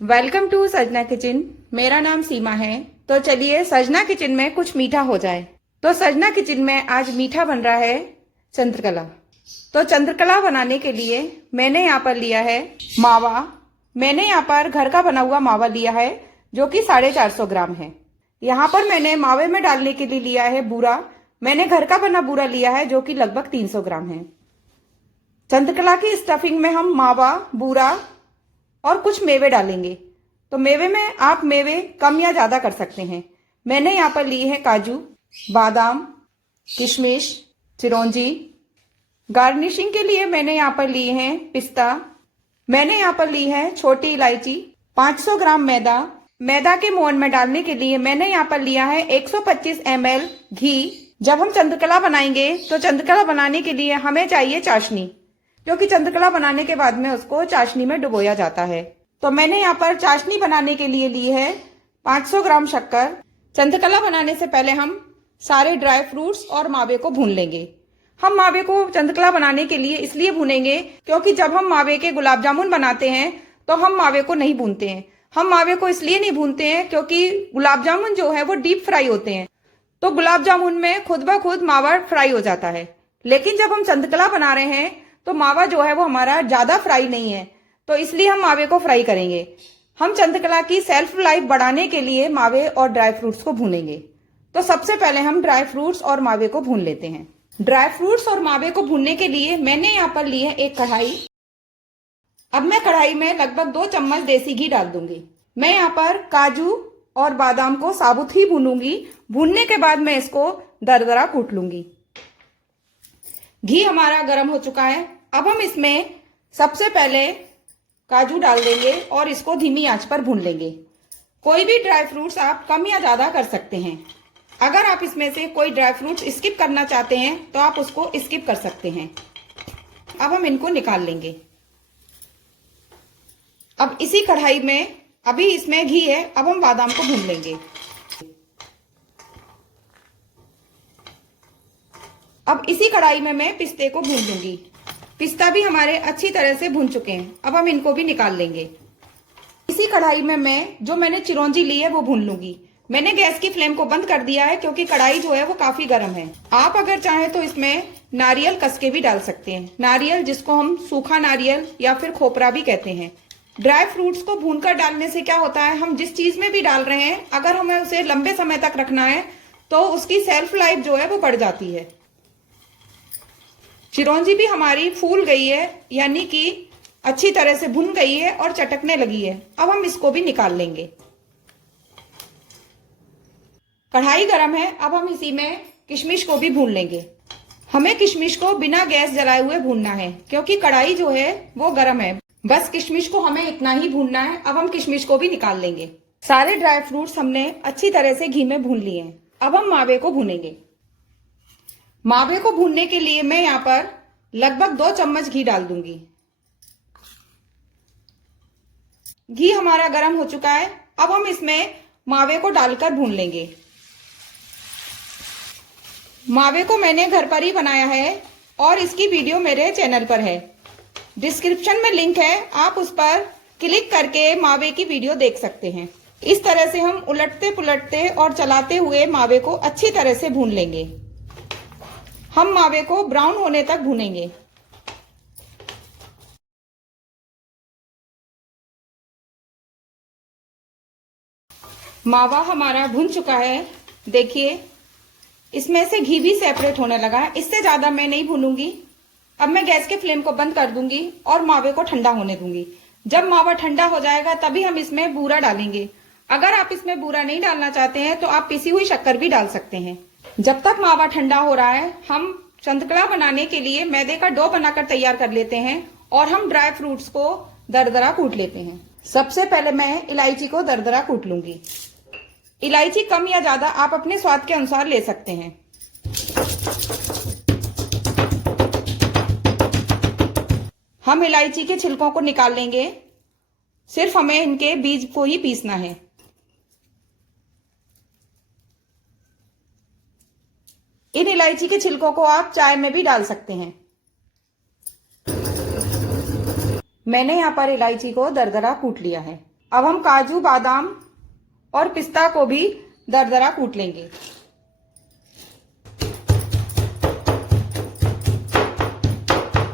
Welcome to सजना kitchen. मेरा नाम सीमा है। तो चलिए सजना किचन में कुछ मीठा हो जाए। तो सजना किचन में आज मीठा बन रहा है चंद्रकला। तो चंद्रकला बनाने के लिए मैंने यहाँ पर लिया है मावा। मैंने यहाँ पर घर का बना हुआ मावा लिया है जो कि 450 ग्राम है। यहाँ पर मैंने मावे में डालने के लिए लिया है बूरा। मैंने घर का बना बूरा लिया है जो कि लगभग 300 ग्राम है। चंद्रकला की स्टफिंग में हम मावा, बूरा और कुछ मेवे डालेंगे। तो मेवे में आप मेवे कम या ज्यादा कर सकते हैं। मैंने यहाँ पर लिए हैं काजू, बादाम, किशमिश, चिरौंजी। गार्निशिंग के लिए मैंने यहाँ पर लिए हैं पिस्ता। मैंने यहाँ पर ली है छोटी इलायची। 500 ग्राम मैदा के मोहन में डालने के लिए मैंने यहाँ पर लिया है 125 ml घी। जब हम चंद्रकला बनाएंगे तो चंद्रकला बनाने के लिए हमें चाहिए चाशनी, क्योंकि चंद्रकला बनाने के बाद में उसको चाशनी में डुबोया जाता है। तो मैंने यहाँ पर चाशनी बनाने के लिए ली है 500 ग्राम शक्कर। चंद्रकला बनाने से पहले हम सारे ड्राई फ्रूट्स और मावे को भून लेंगे। हम मावे को चंद्रकला बनाने के लिए इसलिए भूनेंगे क्योंकि जब हम मावे के गुलाब जामुन बनाते हैं तो हम मावे को नहीं भूनते हैं। हम मावे को इसलिए नहीं भूनते हैं क्योंकि गुलाब जामुन जो है वो डीप फ्राई होते हैं, तो गुलाब जामुन में खुद ब खुद मावा फ्राई हो जाता है। लेकिन जब हम चंद्रकला बना रहे हैं तो मावा जो है वो हमारा ज्यादा फ्राई नहीं है, तो इसलिए हम मावे को फ्राई करेंगे। हम चंद्रकला की सेल्फ लाइफ बढ़ाने के लिए मावे और ड्राई फ्रूट्स को भूनेंगे। तो सबसे पहले हम ड्राई फ्रूट्स और मावे को भून लेते हैं। ड्राई फ्रूट्स और मावे को भूनने के लिए मैंने यहाँ पर ली है एक कढ़ाई। अब मैं कढ़ाई में लगभग 2 चम्मच देसी घी डाल दूंगी। मैं यहाँ पर काजू और बादाम को साबुत ही भूनूंगी। भूनने के बाद मैं इसको दरदरा कूट लूंगी। घी हमारा गर्म हो चुका है। अब हम इसमें सबसे पहले काजू डाल देंगे और इसको धीमी आंच पर भून लेंगे। कोई भी ड्राई फ्रूट्स आप कम या ज्यादा कर सकते हैं। अगर आप इसमें से कोई ड्राई फ्रूट्स स्किप करना चाहते हैं तो आप उसको स्किप कर सकते हैं। अब हम इनको निकाल लेंगे। अब इसी कढ़ाई में अभी इसमें घी है, अब हम बादाम को भून लेंगे। अब इसी कढ़ाई में मैं पिस्ते को भून लूंगी। पिस्ता भी हमारे अच्छी तरह से भून चुके हैं। अब हम इनको भी निकाल लेंगे। इसी कढ़ाई में मैंने चिरौंजी ली है वो भून लूंगी। मैंने गैस की फ्लेम को बंद कर दिया है क्योंकि कढ़ाई जो है वो काफी गर्म है। आप अगर चाहें तो इसमें नारियल कस के भी डाल सकते हैं। नारियल जिसको हम सूखा नारियल या फिर खोपरा भी कहते हैं। ड्राई फ्रूट्स को भूनकर डालने से क्या होता है, हम जिस चीज में भी डाल रहे हैं अगर हमें उसे लंबे समय तक रखना है तो उसकी सेल्फ लाइफ जो है वो बढ़ जाती है। चिरौंजी भी हमारी फूल गई है, यानी कि अच्छी तरह से भुन गई है और चटकने लगी है। अब हम इसको भी निकाल लेंगे। कढ़ाई गरम है, अब हम इसी में किशमिश को भी भून लेंगे। हमें किशमिश को बिना गैस जलाए हुए भूनना है क्योंकि कढ़ाई जो है वो गरम है। बस किशमिश को हमें इतना ही भूनना है। अब हम किशमिश को भी निकाल लेंगे। सारे ड्राई फ्रूट्स हमने अच्छी तरह से घी में भून लिए हैं। अब हम मावे को भूनेंगे। मावे को भूनने के लिए मैं यहाँ पर लगभग 2 चम्मच घी डाल दूंगी। घी हमारा गर्म हो चुका है। अब हम इसमें मावे को डालकर भून लेंगे। मावे को मैंने घर पर ही बनाया है और इसकी वीडियो मेरे चैनल पर है। डिस्क्रिप्शन में लिंक है, आप उस पर क्लिक करके मावे की वीडियो देख सकते हैं। इस तरह से हम उलटते पुलटते और चलाते हुए मावे को अच्छी तरह से भून लेंगे। हम मावे को ब्राउन होने तक भूनेंगे। मावा हमारा भुन चुका है। देखिए इसमें से घी भी सेपरेट होने लगा है। इससे ज्यादा मैं नहीं भूनूंगी। अब मैं गैस के फ्लेम को बंद कर दूंगी और मावे को ठंडा होने दूंगी। जब मावा ठंडा हो जाएगा तभी हम इसमें बूरा डालेंगे। अगर आप इसमें बूरा नहीं डालना चाहते हैं तो आप पिसी हुई शक्कर भी डाल सकते हैं। जब तक मावा ठंडा हो रहा है हम चंद्रकला बनाने के लिए मैदे का डो बनाकर तैयार कर लेते हैं और हम ड्राई फ्रूट्स को दरदरा कूट लेते हैं। सबसे पहले मैं इलायची को दरदरा कूट लूंगी। इलायची कम या ज्यादा आप अपने स्वाद के अनुसार ले सकते हैं। हम इलायची के छिलकों को निकाल लेंगे। सिर्फ हमें इनके बीज को ही पीसना है। इन इलायची के छिलकों को आप चाय में भी डाल सकते हैं। मैंने यहाँ पर इलायची को दरदरा कूट लिया है। अब हम काजू, बादाम और पिस्ता को भी दरदरा कूट लेंगे।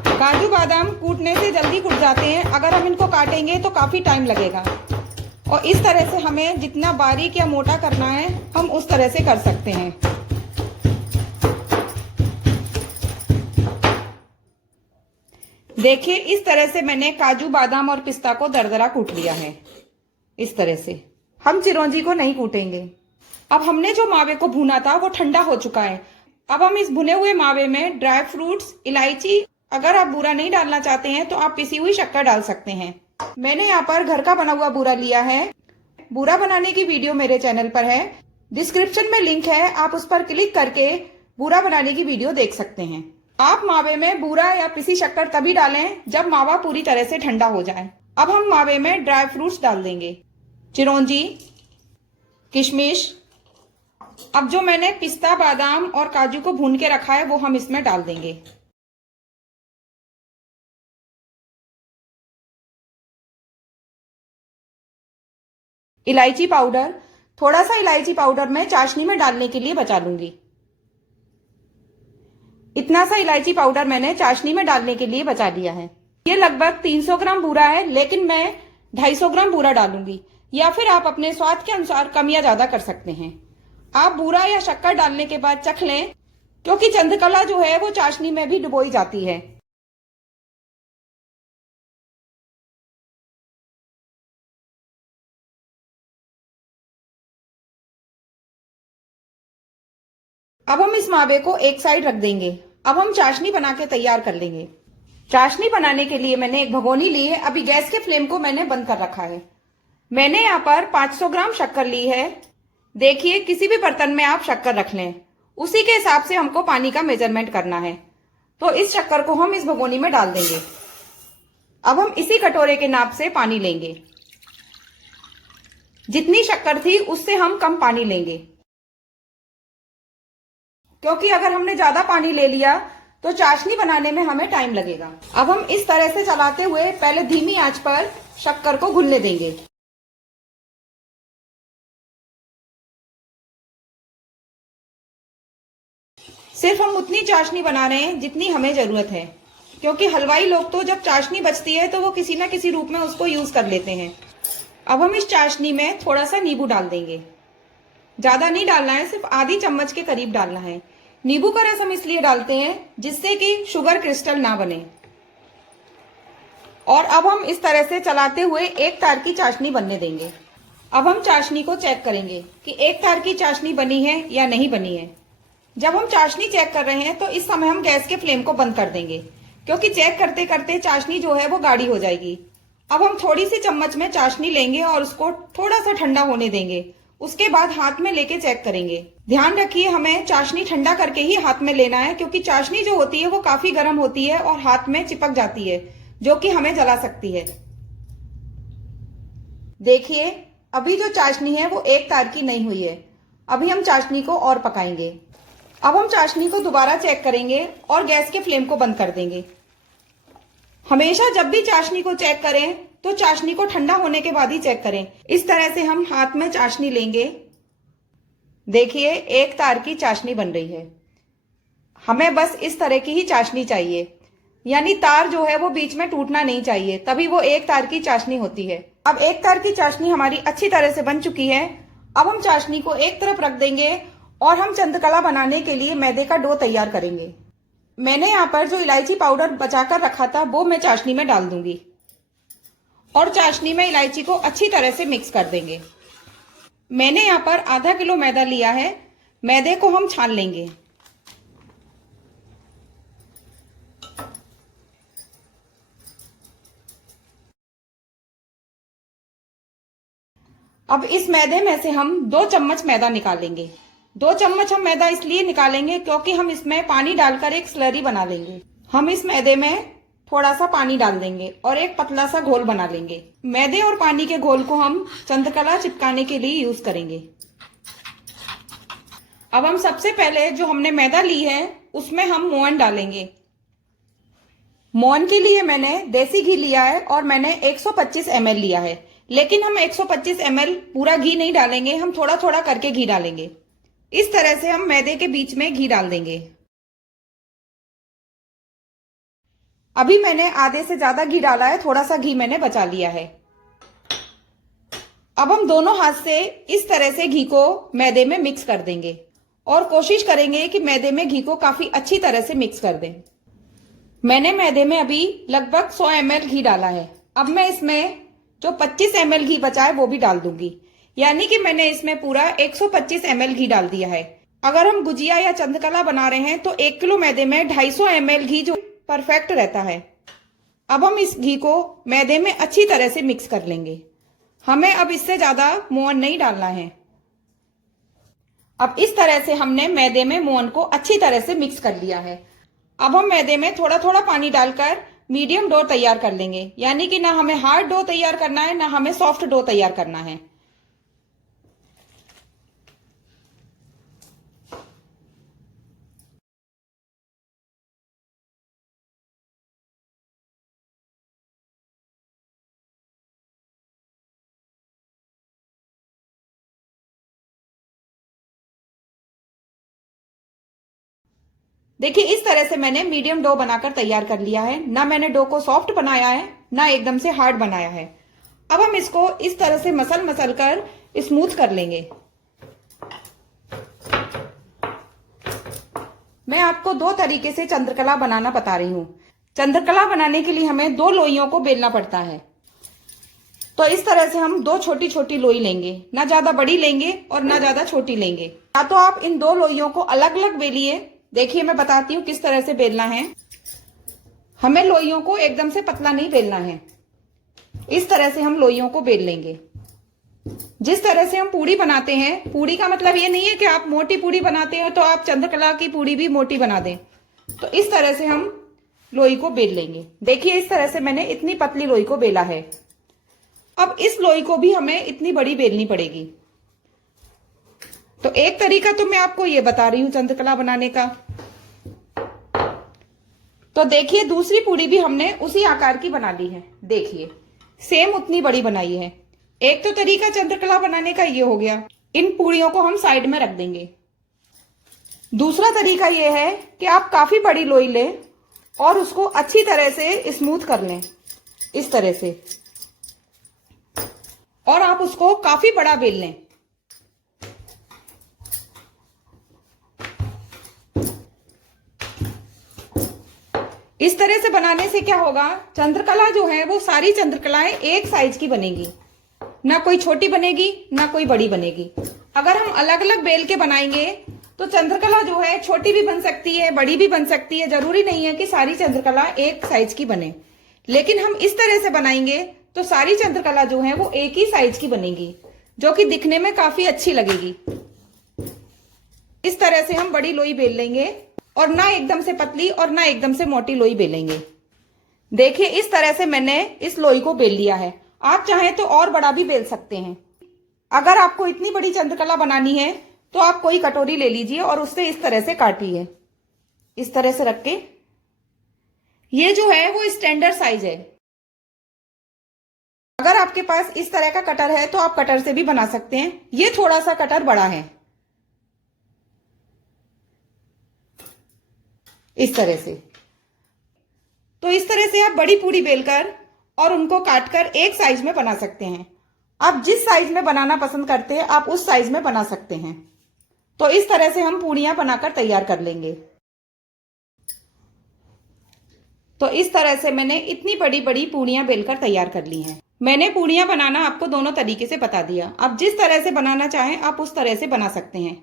काजू बादाम कूटने से जल्दी कूट जाते हैं, अगर हम इनको काटेंगे तो काफी टाइम लगेगा। और इस तरह से हमें जितना बारीक या मोटा करना है हम उस तरह से कर सकते हैं। देखिए, इस तरह से मैंने काजू, बादाम और पिस्ता को दरदरा कूट लिया है। इस तरह से हम चिरौंजी को नहीं कूटेंगे। अब हमने जो मावे को भुना था वो ठंडा हो चुका है। अब हम इस भुने हुए मावे में ड्राई फ्रूट्स, इलायची, अगर आप बूरा नहीं डालना चाहते हैं तो आप पिसी हुई शक्कर डाल सकते हैं। मैंने यहाँ पर घर का बना हुआ बूरा लिया है। बूरा बनाने की वीडियो मेरे चैनल पर है, डिस्क्रिप्शन में लिंक है, आप उस पर क्लिक करके बूरा बनाने की वीडियो देख सकते हैं। आप मावे में बूरा या पिसी शक्कर तभी डालें जब मावा पूरी तरह से ठंडा हो जाए। अब हम मावे में ड्राई फ्रूट्स डाल देंगे, चिरौंजी, किशमिश। अब जो मैंने पिस्ता, बादाम और काजू को भून के रखा है वो हम इसमें डाल देंगे। इलायची पाउडर, थोड़ा सा इलायची पाउडर मैं चाशनी में डालने के लिए बचा लूंगी। इतना सा इलायची पाउडर मैंने चाशनी में डालने के लिए बचा लिया है। ये लगभग 300 ग्राम बूरा है, लेकिन मैं 250 ग्राम बूरा डालूंगी, या फिर आप अपने स्वाद के अनुसार कम या ज्यादा कर सकते हैं। आप बूरा या शक्कर डालने के बाद चख लें, क्योंकि चंद्रकला जो है वो चाशनी में भी डुबोई जाती है। अब हम इस मावे को एक साइड रख देंगे। अब हम चाशनी बना के तैयार कर लेंगे। चाशनी बनाने के लिए मैंने एक भगोनी ली है। अभी गैस के फ्लेम को मैंने बंद कर रखा है। मैंने यहाँ पर 500 ग्राम शक्कर ली है। देखिए, किसी भी बर्तन में आप शक्कर रख लें, उसी के हिसाब से हमको पानी का मेजरमेंट करना है। तो इस शक्कर को हम इस भगोनी में डाल देंगे। अब हम इसी कटोरे के नाप से पानी लेंगे। जितनी शक्कर थी उससे हम कम पानी लेंगे, क्योंकि अगर हमने ज्यादा पानी ले लिया तो चाशनी बनाने में हमें टाइम लगेगा। अब हम इस तरह से चलाते हुए पहले धीमी आंच पर शक्कर को घुलने देंगे। सिर्फ हम उतनी चाशनी बना रहे हैं जितनी हमें जरूरत है, क्योंकि हलवाई लोग तो जब चाशनी बचती है तो वो किसी ना किसी रूप में उसको यूज कर लेते हैं। अब हम इस चाशनी में थोड़ा सा नींबू डाल देंगे। ज्यादा नहीं डालना है, सिर्फ आधी चम्मच के करीब डालना है। नींबू का रस हम इसलिए डालते हैं जिससे कि शुगर क्रिस्टल ना बने। और अब हम इस तरह से चलाते हुए एक तार की चाशनी बनने देंगे। अब हम चाशनी को चेक करेंगे कि एक तार की चाशनी बनी है या नहीं बनी है। जब हम चाशनी चेक कर रहे हैं तो इस समय हम गैस के फ्लेम को बंद कर देंगे, क्योंकि चेक करते करते चाशनी जो है वो गाढ़ी हो जाएगी। अब हम थोड़ी सी चम्मच में चाशनी लेंगे और उसको थोड़ा सा ठंडा होने देंगे। उसके बाद हाथ में लेके चेक करेंगे। ध्यान रखिए, हमें चाशनी ठंडा करके ही हाथ में लेना है, क्योंकि चाशनी जो होती है वो काफी गर्म होती है और हाथ में चिपक जाती है, जो कि हमें जला सकती है। देखिए, अभी जो चाशनी है वो एक तार की नहीं हुई है। अभी हम चाशनी को और पकाएंगे। अब हम चाशनी को दोबारा चेक करेंगे और गैस के फ्लेम को बंद कर देंगे। हमेशा जब भी चाशनी को चेक करें तो चाशनी को ठंडा होने के बाद ही चेक करें। इस तरह से हम हाथ में चाशनी लेंगे। देखिए, एक तार की चाशनी बन रही है। हमें बस इस तरह की ही चाशनी चाहिए, यानी तार जो है वो बीच में टूटना नहीं चाहिए, तभी वो एक तार की चाशनी होती है। अब एक तार की चाशनी हमारी अच्छी तरह से बन चुकी है। अब हम चाशनी को एक तरफ रख देंगे और हम चंद्रकला बनाने के लिए मैदे का डो तैयार करेंगे। मैंने यहाँ पर जो इलायची पाउडर बचाकर रखा था वो मैं चाशनी में डाल दूंगी और चाशनी में इलायची को अच्छी तरह से मिक्स कर देंगे। मैंने यहाँ पर आधा किलो मैदा लिया है। मैदे को हम छान लेंगे। अब इस मैदे में से हम 2 चम्मच मैदा निकालेंगे। 2 चम्मच हम मैदा इसलिए निकालेंगे क्योंकि हम इसमें पानी डालकर एक स्लरी बना लेंगे। हम इस मैदे में थोड़ा सा पानी डाल देंगे और एक पतला सा घोल बना लेंगे। मैदे और पानी के घोल को हम चंद्रकला चिपकाने के लिए यूज करेंगे। अब हम सबसे पहले जो हमने मैदा ली है उसमें हम मोहन डालेंगे। मोहन के लिए मैंने देसी घी लिया है और मैंने 125 ml लिया है। लेकिन हम 125 ml पूरा घी नहीं डालेंगे, हम थोड़ा थोड़ा करके घी डालेंगे। इस तरह से हम मैदे के बीच में घी डाल देंगे। अभी मैंने आधे से ज्यादा घी डाला है, थोड़ा सा घी मैंने बचा लिया है। अब हम दोनों हाथ से इस तरह से घी को मैदे में मिक्स कर देंगे और कोशिश करेंगे कि मैदे में घी को काफी अच्छी तरह से मिक्स कर दें। मैंने मैदे में अभी लगभग 100 ml घी डाला है। अब मैं इसमें जो 25 ml घी बचा है वो भी डाल दूंगी, यानी कि मैंने इसमें पूरा 125 ml घी डाल दिया है। अगर हम गुजिया या चंद्रकला बना रहे हैं तो 1 किलो मैदे में 250 ml घी जो परफेक्ट रहता है। अब हम इस घी को मैदे में अच्छी तरह से मिक्स कर लेंगे। हमें अब इससे ज्यादा मोहन नहीं डालना है। अब इस तरह से हमने मैदे में मोहन को अच्छी तरह से मिक्स कर लिया है। अब हम मैदे में थोड़ा थोड़ा पानी डालकर मीडियम डो तैयार कर लेंगे, यानी कि ना हमें हार्ड डो तैयार करना है ना हमें सॉफ्ट डो तैयार करना है। देखिए इस तरह से मैंने मीडियम डो बनाकर तैयार कर लिया है। ना मैंने डो को सॉफ्ट बनाया है ना एकदम से हार्ड बनाया है। अब हम इसको इस तरह से मसल मसल कर स्मूथ कर लेंगे। मैं आपको दो तरीके से चंद्रकला बनाना बता रही हूं। चंद्रकला बनाने के लिए हमें दो लोइयों को बेलना पड़ता है। तो इस तरह से हम दो छोटी छोटी लोई लेंगे, ना ज्यादा बड़ी लेंगे और ना ज्यादा छोटी लेंगे। या तो आप इन दो लोइयों को अलग अलग बेलिए। देखिए मैं बताती हूँ किस तरह से बेलना है। हमें लोइयों को एकदम से पतला नहीं बेलना है। इस तरह से हम लोइयों को बेल लेंगे। जिस तरह से हम पूड़ी बनाते हैं, पूड़ी का मतलब ये नहीं है कि आप मोटी पूड़ी बनाते हो तो आप चंद्रकला की पूड़ी भी मोटी बना दें। तो इस तरह से हम लोई को बेल लेंगे। देखिए इस तरह से मैंने इतनी पतली लोई को बेला है। अब इस लोई को भी हमें इतनी बड़ी बेलनी पड़ेगी। तो एक तरीका तो मैं आपको ये बता रही हूं चंद्रकला बनाने का। तो देखिए दूसरी पूड़ी भी हमने उसी आकार की बना ली है। देखिए सेम उतनी बड़ी बनाई है। एक तो तरीका चंद्रकला बनाने का ये हो गया। इन पूड़ियों को हम साइड में रख देंगे। दूसरा तरीका ये है कि आप काफी बड़ी लोई लें और उसको अच्छी तरह से स्मूथ कर लें, इस तरह से, और आप उसको काफी बड़ा बेल लें। इस तरह से बनाने से क्या होगा, चंद्रकला जो है वो सारी चंद्रकलाएं एक साइज की बनेगी। ना कोई छोटी बनेगी ना कोई बड़ी बनेगी। अगर हम अलग अलग बेल के बनाएंगे तो चंद्रकला जो है छोटी भी बन सकती है, बड़ी भी बन सकती है। जरूरी नहीं है कि सारी चंद्रकला एक साइज की बने। लेकिन हम इस तरह से बनाएंगे तो सारी चंद्रकला जो है वो एक ही साइज की बनेगी, जो कि दिखने में काफी अच्छी लगेगी। इस तरह से हम बड़ी लोई बेल लेंगे और ना एकदम से पतली और ना एकदम से मोटी लोई बेलेंगे। देखिए इस तरह से मैंने इस लोई को बेल लिया है। आप चाहें तो और बड़ा भी बेल सकते हैं। अगर आपको इतनी बड़ी चंद्रकला बनानी है तो आप कोई कटोरी ले लीजिए और उससे इस तरह से काटिए। इस तरह से रख के, ये जो है वो स्टैंडर्ड साइज है। अगर आपके पास इस तरह का कटर है तो आप कटर से भी बना सकते हैं। ये थोड़ा सा कटर बड़ा है। इस तरह से, तो इस तरह से आप बड़ी पूड़ी बेलकर और उनको काटकर एक साइज में बना सकते हैं। आप जिस साइज में बनाना पसंद करते हैं आप उस साइज में बना सकते हैं। तो इस तरह से हम पूड़ियां बनाकर तैयार कर लेंगे। तो इस तरह से मैंने इतनी बड़ी बड़ी पूड़ियां बेलकर तैयार कर ली हैं। मैंने पूड़ियां बनाना आपको दोनों तरीके से बता दिया। आप जिस तरह से बनाना चाहें आप उस तरह से बना सकते हैं।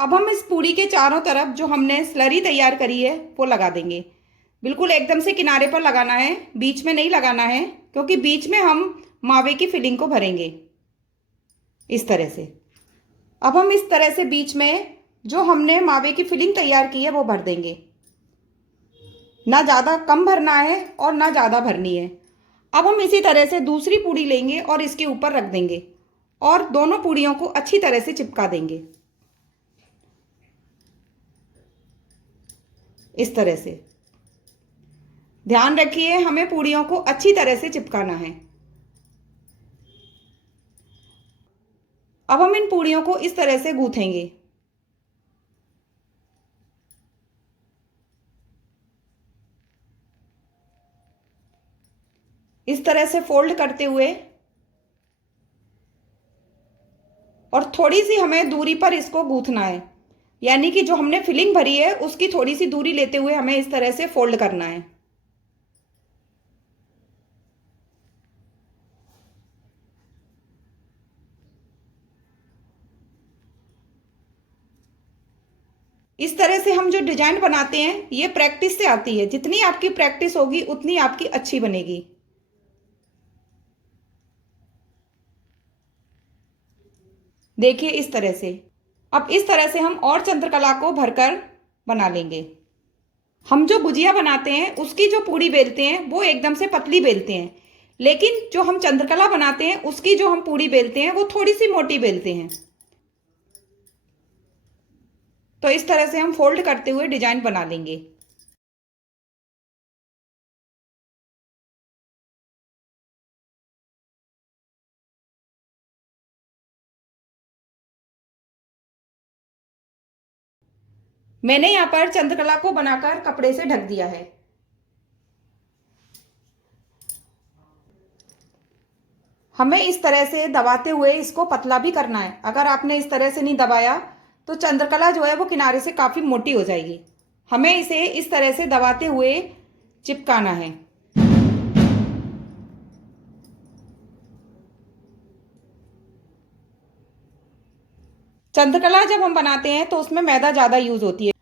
अब हम इस पूड़ी के चारों तरफ जो हमने स्लरी तैयार करी है वो लगा देंगे। बिल्कुल एकदम से किनारे पर लगाना है, बीच में नहीं लगाना है, क्योंकि बीच में हम मावे की फिलिंग को भरेंगे। इस तरह से अब हम इस तरह से बीच में जो हमने मावे की फिलिंग तैयार की है वो भर देंगे। ना ज्यादा कम भरना है और ना ज्यादा भरनी है। अब हम इसी तरह से दूसरी पूड़ी लेंगे और इसके ऊपर रख देंगे और दोनों पूड़ियों को अच्छी तरह से चिपका देंगे, इस तरह से। ध्यान रखिए हमें पूड़ियों को अच्छी तरह से चिपकाना है। अब हम इन पूड़ियों को इस तरह से गूंथेंगे। इस तरह से फोल्ड करते हुए और थोड़ी सी हमें दूरी पर इसको गूंथना है, यानी कि जो हमने फिलिंग भरी है उसकी थोड़ी सी दूरी लेते हुए हमें इस तरह से फोल्ड करना है। इस तरह से हम जो डिजाइन बनाते हैं ये प्रैक्टिस से आती है। जितनी आपकी प्रैक्टिस होगी उतनी आपकी अच्छी बनेगी। देखिए इस तरह से। अब इस तरह से हम और चंद्रकला को भरकर बना लेंगे। हम जो गुजिया बनाते हैं उसकी जो पूड़ी बेलते हैं वो एकदम से पतली बेलते हैं, लेकिन जो हम चंद्रकला बनाते हैं उसकी जो हम पूड़ी बेलते हैं वो थोड़ी सी मोटी बेलते हैं। तो इस तरह से हम फोल्ड करते हुए डिजाइन बना लेंगे। मैंने यहाँ पर चंद्रकला को बनाकर कपड़े से ढक दिया है। हमें इस तरह से दबाते हुए इसको पतला भी करना है। अगर आपने इस तरह से नहीं दबाया तो चंद्रकला जो है वो किनारे से काफी मोटी हो जाएगी। हमें इसे इस तरह से दबाते हुए चिपकाना है। चंद्रकला जब हम बनाते हैं तो उसमें मैदा ज्यादा यूज होती है।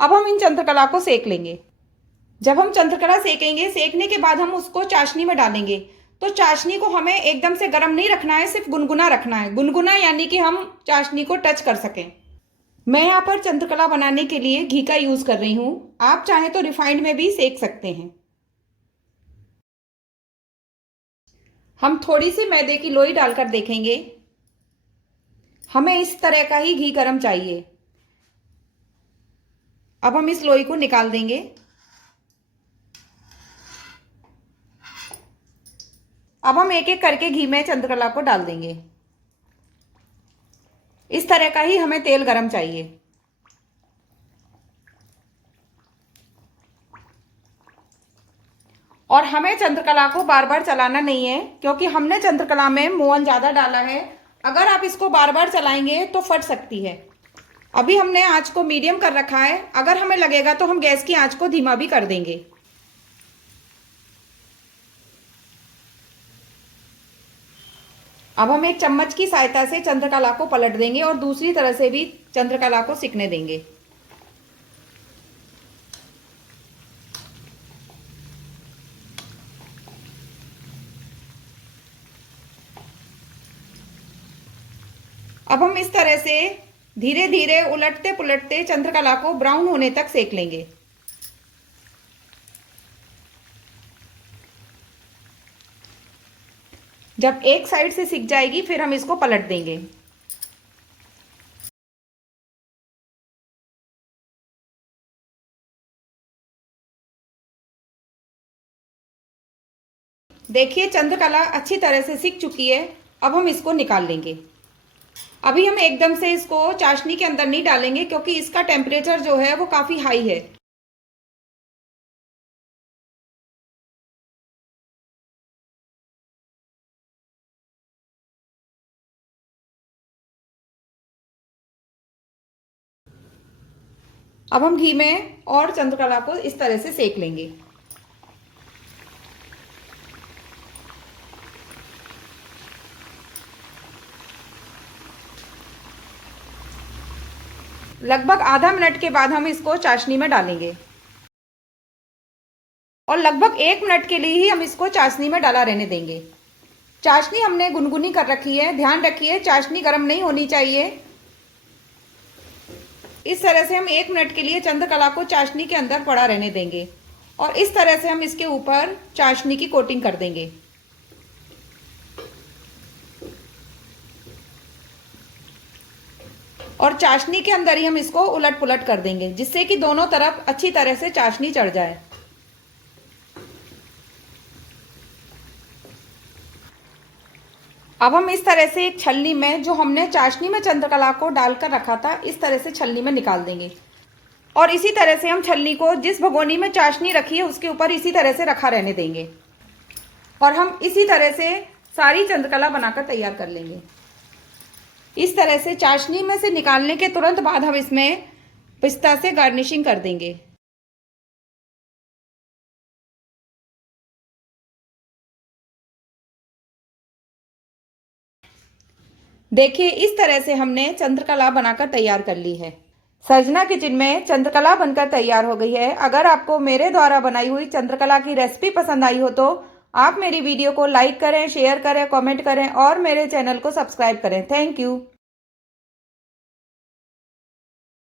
अब हम इन चंद्रकला को सेक लेंगे। जब हम चंद्रकला सेकेंगे, सेकने के बाद हम उसको चाशनी में डालेंगे। तो चाशनी को हमें एकदम से गर्म नहीं रखना है, सिर्फ गुनगुना रखना है। गुनगुना यानी कि हम चाशनी को टच कर सकें। मैं यहाँ पर चंद्रकला बनाने के लिए घी का यूज कर रही हूँ। आप चाहें तो रिफाइंड में भी सेक सकते हैं। हम थोड़ी सी मैदे की लोई डालकर देखेंगे। हमें इस तरह का ही घी गरम चाहिए। अब हम इस लोई को निकाल देंगे। अब हम एक एक करके घी में चंद्रकला को डाल देंगे। इस तरह का ही हमें तेल गरम चाहिए। और हमें चंद्रकला को बार बार चलाना नहीं है, क्योंकि हमने चंद्रकला में मोहन ज्यादा डाला है। अगर आप इसको बार बार चलाएंगे तो फट सकती है। अभी हमने आंच को मीडियम कर रखा है। अगर हमें लगेगा तो हम गैस की आंच को धीमा भी कर देंगे। अब हम एक चम्मच की सहायता से चंद्रकला को पलट देंगे और दूसरी तरह से भी चंद्रकला को सिकने देंगे। अब हम इस तरह से धीरे धीरे उलटते पुलटते चंद्रकला को ब्राउन होने तक सेक लेंगे। जब एक साइड से सिक जाएगी फिर हम इसको पलट देंगे। देखिए चंद्रकला अच्छी तरह से सिक चुकी है। अब हम इसको निकाल लेंगे। अभी हम एकदम से इसको चाशनी के अंदर नहीं डालेंगे, क्योंकि इसका टेम्परेचर जो है वो काफी हाई है। अब हम घी में और चंद्रकला को इस तरह से सेक लेंगे। लगभग आधा मिनट के बाद हम इसको चाशनी में डालेंगे और लगभग 1 मिनट के लिए ही हम इसको चाशनी में डाला रहने देंगे। चाशनी हमने गुनगुनी कर रखी है। ध्यान रखिए चाशनी गर्म नहीं होनी चाहिए। इस तरह से हम 1 मिनट के लिए चंद्रकला को चाशनी के अंदर पड़ा रहने देंगे और इस तरह से हम इसके ऊपर चाशनी की कोटिंग कर देंगे। और चाशनी के अंदर ही हम इसको उलट पुलट कर देंगे, जिससे कि दोनों तरफ अच्छी तरह से चाशनी चढ़ जाए। अब हम इस तरह से एक छलनी में, जो हमने चाशनी में चंद्रकला को डालकर रखा था, इस तरह से छलनी में निकाल देंगे। और इसी तरह से हम छलनी को जिस भगोनी में चाशनी रखी है उसके ऊपर इसी तरह से रखा रहने देंगे। और हम इसी तरह से सारी चंद्रकला बनाकर तैयार कर लेंगे। इस तरह से चाशनी में से निकालने के तुरंत बाद हम इसमें पिस्ता से गार्निशिंग कर देंगे। देखिए, इस तरह से हमने चंद्रकला बनाकर तैयार कर ली है। सर्जना किचन में चंद्रकला बनकर तैयार हो गई है। अगर आपको मेरे द्वारा बनाई हुई चंद्रकला की रेसिपी पसंद आई हो तो आप मेरी वीडियो को लाइक करें, शेयर करें, कमेंट करें और मेरे चैनल को सब्सक्राइब करें। Thank you.